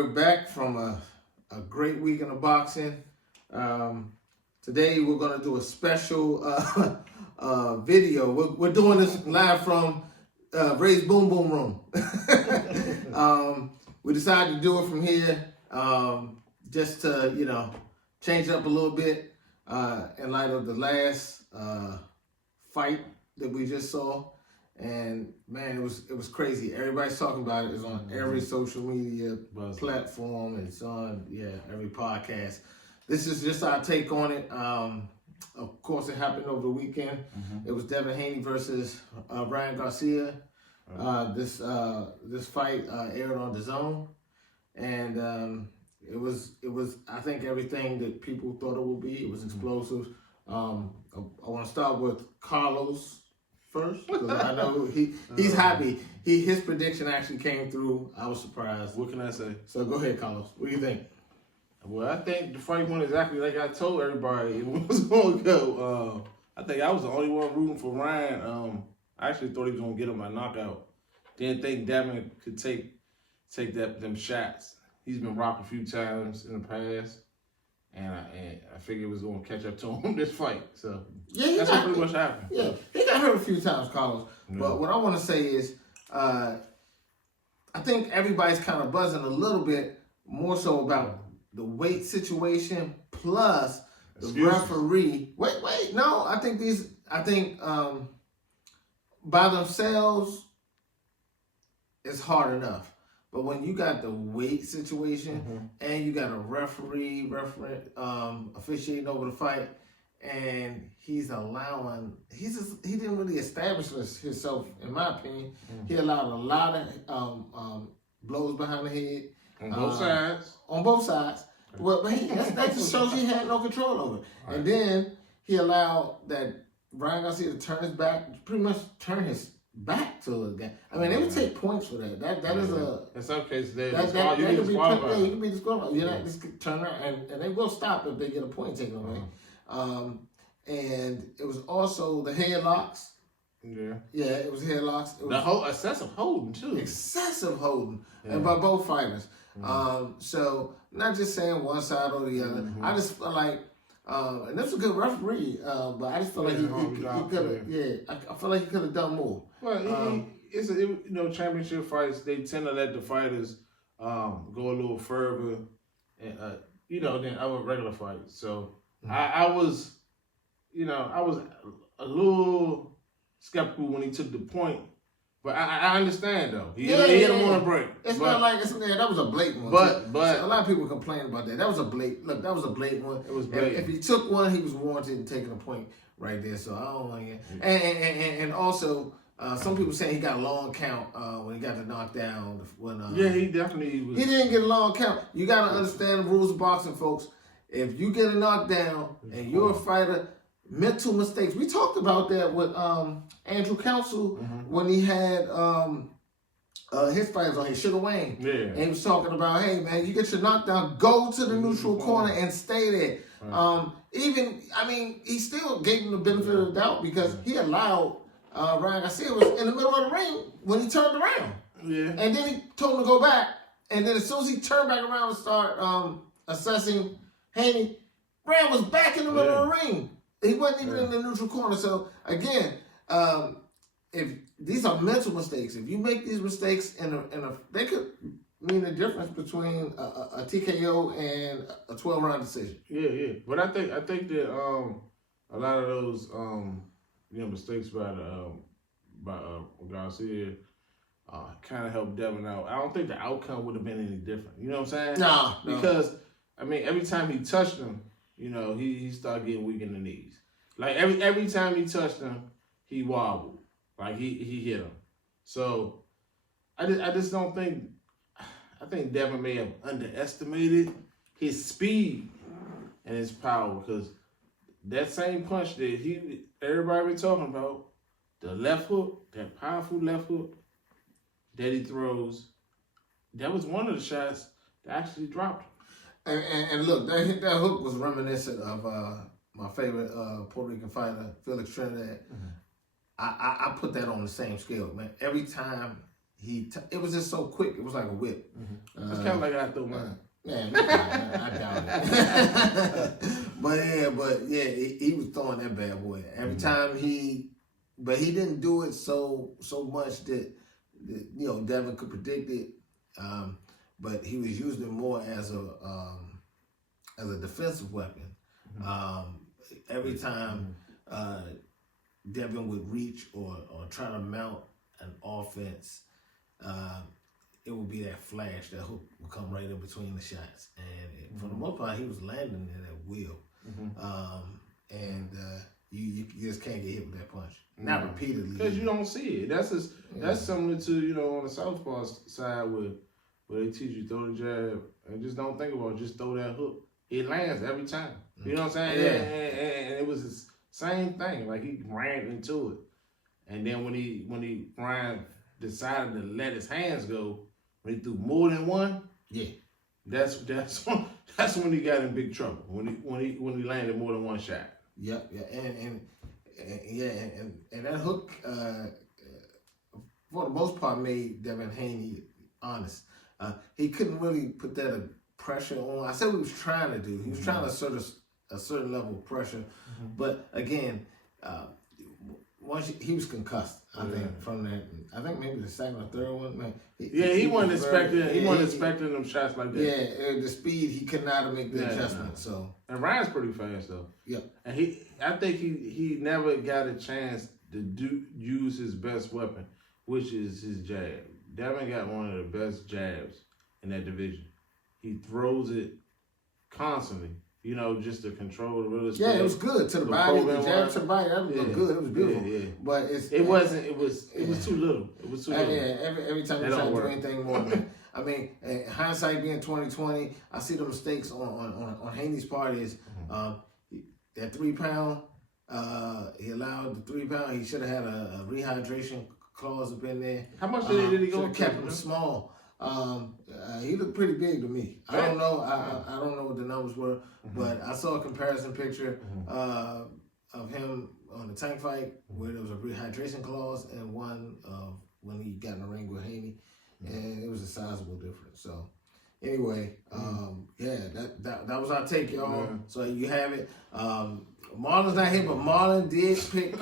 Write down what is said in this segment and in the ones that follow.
We're back from a great week in the boxing. Today we're going to do a special video. We're doing this live from Ray's Boom Boom Room. We decided to do it from here just to, change it up a little bit in light of the last fight that we just saw. And man, it was crazy. Everybody's talking about it. It's on every social media platform. It's on every podcast. This is just our take on it. Of course, it happened over the weekend. It was Devin Haney versus Ryan Garcia. This fight aired on the Zone, and it was I think everything that people thought it would be. It was explosive. I want to start with Carlos first, because I know he's happy. His prediction actually came through. I was surprised. What can I say? So go ahead, Carlos. What do you think? Well, I think the fight went exactly like I told everybody it was going to go. I think I was the only one rooting for Ryan. I actually thought he was going to get him by knockout. Didn't think Devin could take them shots. He's been rocked a few times in the past. And I figured it was going to catch up to him this fight. So that's what pretty much happened. Yeah, he got hurt a few times, Carlos. Yeah. But what I want to say is, I think everybody's kind of buzzing a little bit more so about the weight situation plus the referee. Wait, no, I think by themselves it's hard enough. But when you got the weight situation and you got a referee officiating over the fight, and he didn't really establish himself, in my opinion. He allowed a lot of blows behind the head. On both sides. On both sides. Well, but that just shows he had no control over it. Right. And then he allowed that Ryan Garcia to turn his back, pretty much turn his back to the guy. I mean, they would take points for that. That is a... In some cases, you can be disqualified. You're not just turn around, and they will stop if they get a point taken away. And it was also the headlocks. Yeah, it was headlocks. It was the whole excessive holding, too. Excessive holding, and by both fighters. So, not just saying one side or the other. I just feel like... and this was a good referee, but I just feel like he could have. I feel like he could have done more. Well, championship fights, they tend to let the fighters go a little further, and than other regular fights. So I was a little skeptical when he took the point. But I understand though. He hit him on a break. It's not like that was a blatant one. But a lot of people complain about that. That was a blatant. That was a blatant one. It was blatant. If he took one, he was warranted in taking a point right there. So I don't like it. And also, some people saying he got a long count when he got the knockdown. He definitely was. He didn't get a long count. You got to understand the rules of boxing, folks. If you get a knockdown and you're a fighter. Mental mistakes. We talked about that with Andrew Council when he had his fighters on here, Sugar Wayne. Yeah. And he was talking about, hey, man, you get your knockdown, go to the neutral corner and stay there. Right. He still gave him the benefit of the doubt because he allowed Ryan Garcia was in the middle of the ring when he turned around. Yeah. And then he told him to go back. And then as soon as he turned back around and started assessing Haney, Ryan was back in the middle of the ring. He wasn't even in the neutral corner. So, again, if these are mental mistakes. If you make these mistakes, they could mean the difference between a TKO and a 12-round decision. Yeah. But I think that a lot of those mistakes by Garcia kind of helped Devin out. I don't think the outcome would have been any different. You know what I'm saying? No. Because, every time he touched him, he started getting weak in the knees. Like every time he touched him, he wobbled. Like he hit him. So I just don't think. I think Devin may have underestimated his speed and his power because that same punch that everybody been talking about, the left hook, that powerful left hook that he throws, that was one of the shots that actually dropped him. And look, that hook was reminiscent of my favorite Puerto Rican fighter, Felix Trinidad. I put that on the same scale, man. Every time it was just so quick. It was like a whip. It's kind of like I throw mine. Man, I doubt it. but yeah, he was throwing that bad boy every time but he didn't do it so much that Devin could predict it. But he was using it more as a defensive weapon. Every time Devin would reach or try to mount an offense, it would be that flash, that hook would come right in between the shots. And for the most part, he was landing it at will. You just can't get hit with that punch. Not repeatedly. Because you don't see it. That's similar to, on the southpaw side where they teach you throw the jab and just don't think about it. Just throw that hook. It lands every time. You know what I'm saying? Yeah. And it was the same thing. Like he ran into it. And then when Ryan decided to let his hands go, when he threw more than one, that's when he got in big trouble. When he landed more than one shot. Yep, and that hook, for the most part, made Devin Haney honest. He couldn't really put that pressure on. I said what he was trying to do. He was trying to assert a certain level of pressure, but again, once he was concussed, I think from that. I think maybe the second or third one. Man, he wasn't expecting. He wasn't expecting them shots like that. Yeah, the speed he could not make the adjustment. So and Ryan's pretty fast though. Yep. And I think he never got a chance to use his best weapon, which is his jab. Devin got one of the best jabs in that division. He throws it constantly. Just to control the real estate. Yeah, it was good to the body. The jab to the body, that was good. It was beautiful. Yeah. But it was too little. It was too little. Yeah, every time you try to do anything more. I mean, hindsight being 2020, I see the mistakes on Haney's part is that 3 pound. He allowed the 3 pound. He should have had a rehydration clause up in there. How much did he go? Kept him small. He looked pretty big to me. I don't know. I don't know what the numbers were, but I saw a comparison picture of him on the tank fight where there was a rehydration clause and one when he got in the ring with Haney, and it was a sizable difference. So anyway, that was our take, y'all. So you have it. Marlon's not here, but Marlon did pick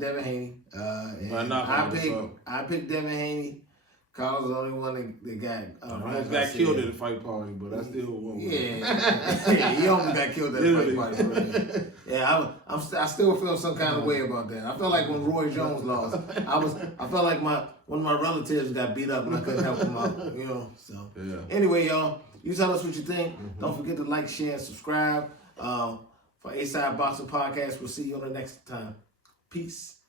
Devin Haney. And I picked Devin Haney. Carlos the only one that got. Almost got killed at the fight party, but I still won. Yeah, he almost got killed at the fight party. Yeah, I still feel some kind of way about that. I felt like when Roy Jones lost, I felt like one of my relatives got beat up and I couldn't help him out. So anyway, y'all, you tell us what you think. Don't forget to like, share, and subscribe. For A-Side Boxing Podcast, we'll see you on the next time. Peace.